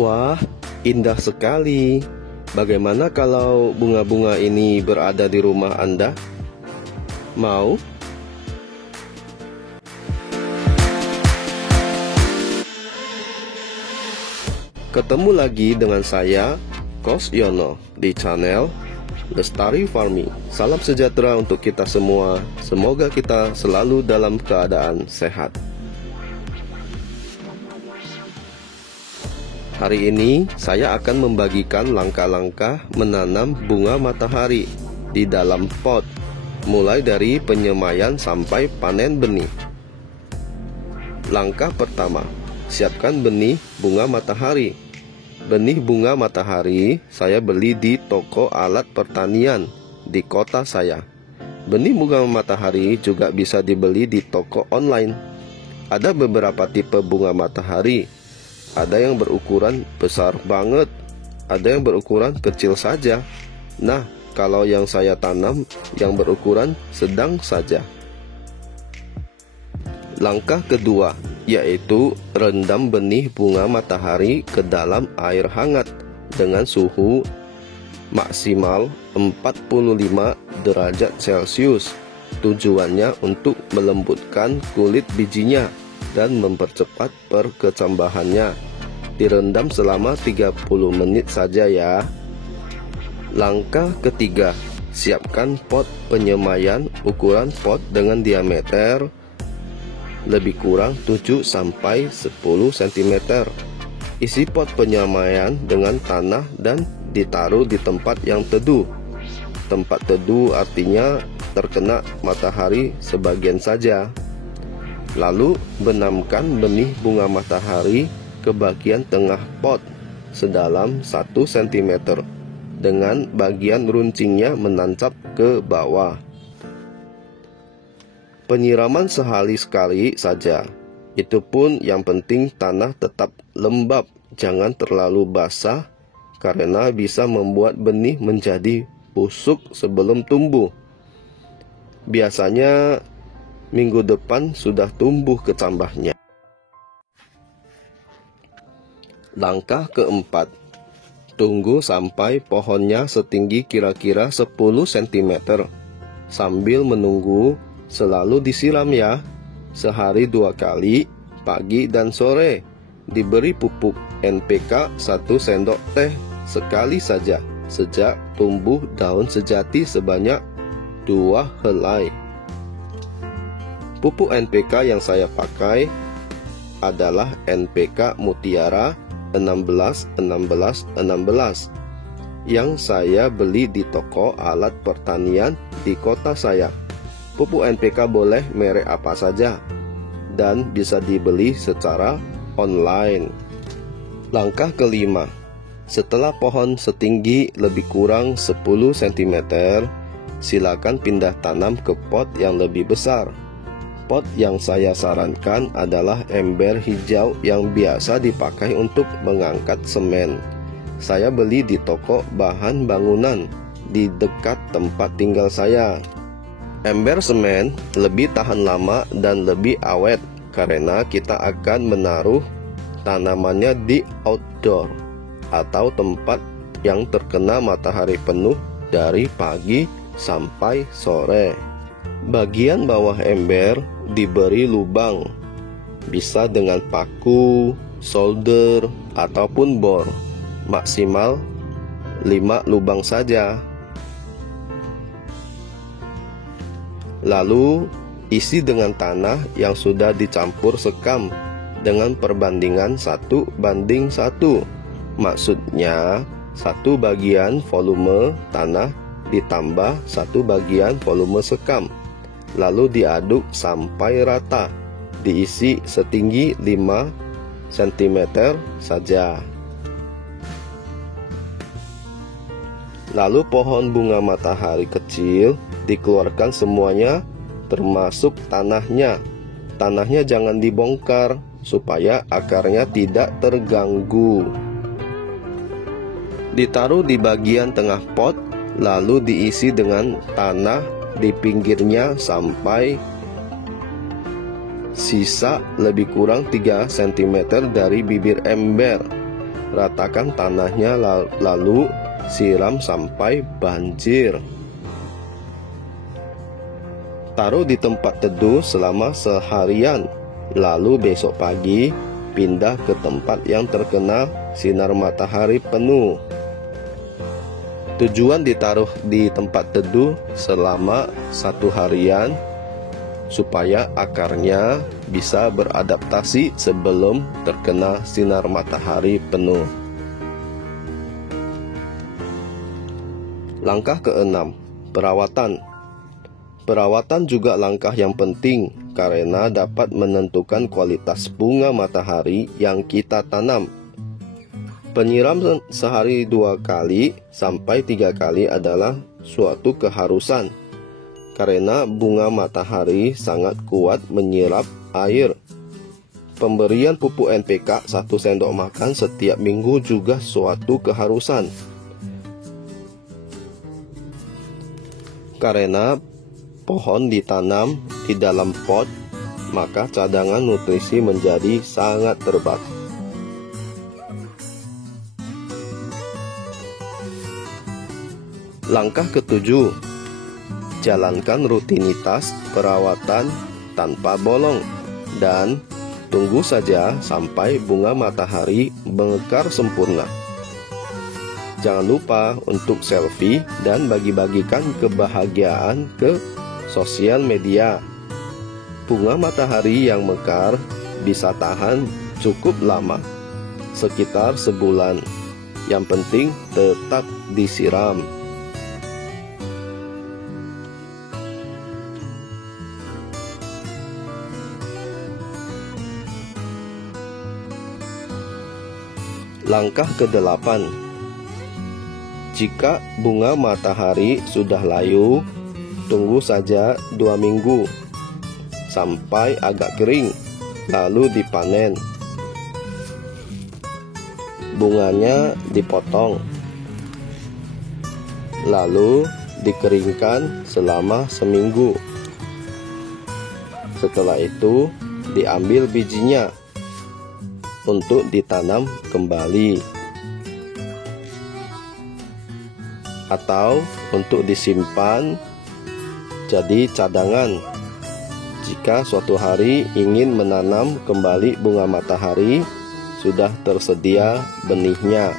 Wah, indah sekali. Bagaimana kalau bunga-bunga ini berada di rumah Anda? Mau? Ketemu lagi dengan saya, Coach Yono, di channel Lestari Farming. Salam sejahtera untuk kita semua. Semoga kita selalu dalam keadaan sehat. Hari ini saya akan membagikan langkah-langkah menanam bunga matahari di dalam pot, mulai dari penyemaian sampai panen benih. Langkah pertama, siapkan benih bunga matahari. Benih bunga matahari saya beli di toko alat pertanian di kota saya. Benih bunga matahari juga bisa dibeli di toko online. Ada beberapa tipe bunga matahari. Ada yang berukuran besar banget, ada yang berukuran kecil saja. Nah, kalau yang saya tanam yang berukuran sedang saja. Langkah kedua, yaitu rendam benih bunga matahari ke dalam air hangat dengan suhu maksimal 45 derajat Celcius. Tujuannya untuk melembutkan kulit bijinya dan mempercepat perkecambahannya. Direndam selama 30 menit saja ya. Langkah ketiga, siapkan pot penyemaian. Ukuran pot dengan diameter lebih kurang 7-10 cm. Isi pot penyemaian dengan tanah dan ditaruh di tempat yang teduh. Tempat teduh artinya terkena matahari sebagian saja. Lalu benamkan benih bunga matahari ke bagian tengah pot sedalam 1 cm dengan bagian runcingnya menancap ke bawah. Penyiraman sehari sekali saja. Itu pun yang penting tanah tetap lembab, jangan terlalu basah karena bisa membuat benih menjadi busuk sebelum tumbuh. Biasanya minggu depan sudah tumbuh kecambahnya. Langkah keempat, tunggu sampai pohonnya setinggi kira-kira 10 cm. Sambil menunggu, selalu disiram ya. Sehari 2 kali, pagi dan sore. Diberi pupuk NPK 1 sendok teh sekali saja sejak tumbuh daun sejati sebanyak 2 helai. Pupuk NPK yang saya pakai adalah NPK Mutiara 16-16-16 yang saya beli di toko alat pertanian di kota saya. Pupuk NPK boleh merek apa saja dan bisa dibeli secara online. Langkah kelima, setelah pohon setinggi lebih kurang 10 cm, silakan pindah tanam ke pot yang lebih besar. Pot yang saya sarankan adalah ember hijau yang biasa dipakai untuk mengangkat semen. Saya beli di toko bahan bangunan di dekat tempat tinggal saya. Ember semen lebih tahan lama dan lebih awet karena kita akan menaruh tanamannya di outdoor atau tempat yang terkena matahari penuh dari pagi sampai sore. Bagian bawah ember diberi lubang, bisa dengan paku, solder, ataupun bor. Maksimal 5 lubang saja. Lalu isi dengan tanah yang sudah dicampur sekam dengan perbandingan 1:1. Maksudnya 1 bagian volume tanah ditambah 1 bagian volume sekam. Lalu diaduk sampai rata. Diisi setinggi 5 cm saja. Lalu pohon bunga matahari kecil dikeluarkan semuanya, termasuk tanahnya. Tanahnya jangan dibongkar supaya akarnya tidak terganggu. Ditaruh di bagian tengah pot, lalu diisi dengan tanah di pinggirnya sampai sisa lebih kurang 3 cm dari bibir ember. ratakan tanahnya lalu siram sampai banjir. Taruh di tempat teduh selama seharian, lalu besok pagi pindah ke tempat yang terkena sinar matahari penuh. Tujuan ditaruh di tempat teduh selama 1 harian supaya akarnya bisa beradaptasi sebelum terkena sinar matahari penuh. Langkah ke-6, perawatan. Perawatan juga langkah yang penting karena dapat menentukan kualitas bunga matahari yang kita tanam. Penyiram sehari 2 kali sampai 3 kali adalah suatu keharusan karena bunga matahari sangat kuat menyerap air. Pemberian pupuk NPK 1 sendok makan setiap minggu juga suatu keharusan. Karena pohon ditanam di dalam pot, maka cadangan nutrisi menjadi sangat terbatas. Langkah ke-7, jalankan rutinitas perawatan tanpa bolong dan tunggu saja sampai bunga matahari mekar sempurna. Jangan lupa untuk selfie dan bagi-bagikan kebahagiaan ke sosial media. Bunga matahari yang mekar bisa tahan cukup lama, sekitar sebulan. Yang penting tetap disiram. Langkah ke-8, jika bunga matahari sudah layu, tunggu saja 2 minggu sampai agak kering, lalu dipanen. Bunganya dipotong, lalu dikeringkan selama seminggu. Setelah itu diambil bijinya untuk ditanam kembali atau untuk disimpan jadi cadangan jika suatu hari ingin menanam kembali bunga matahari. Sudah tersedia benihnya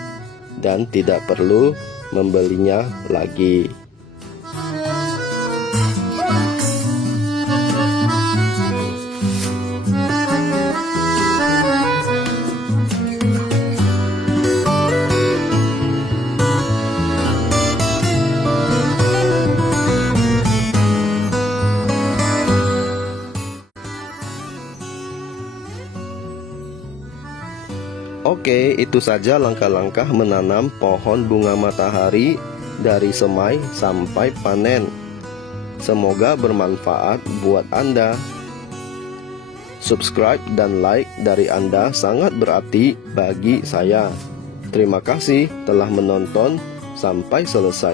dan tidak perlu membelinya lagi. Oke, itu saja langkah-langkah menanam pohon bunga matahari dari semai sampai panen. Semoga bermanfaat buat Anda. Subscribe dan like dari Anda sangat berarti bagi saya. Terima kasih telah menonton sampai selesai.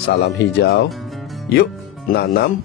Salam hijau. Yuk, nanam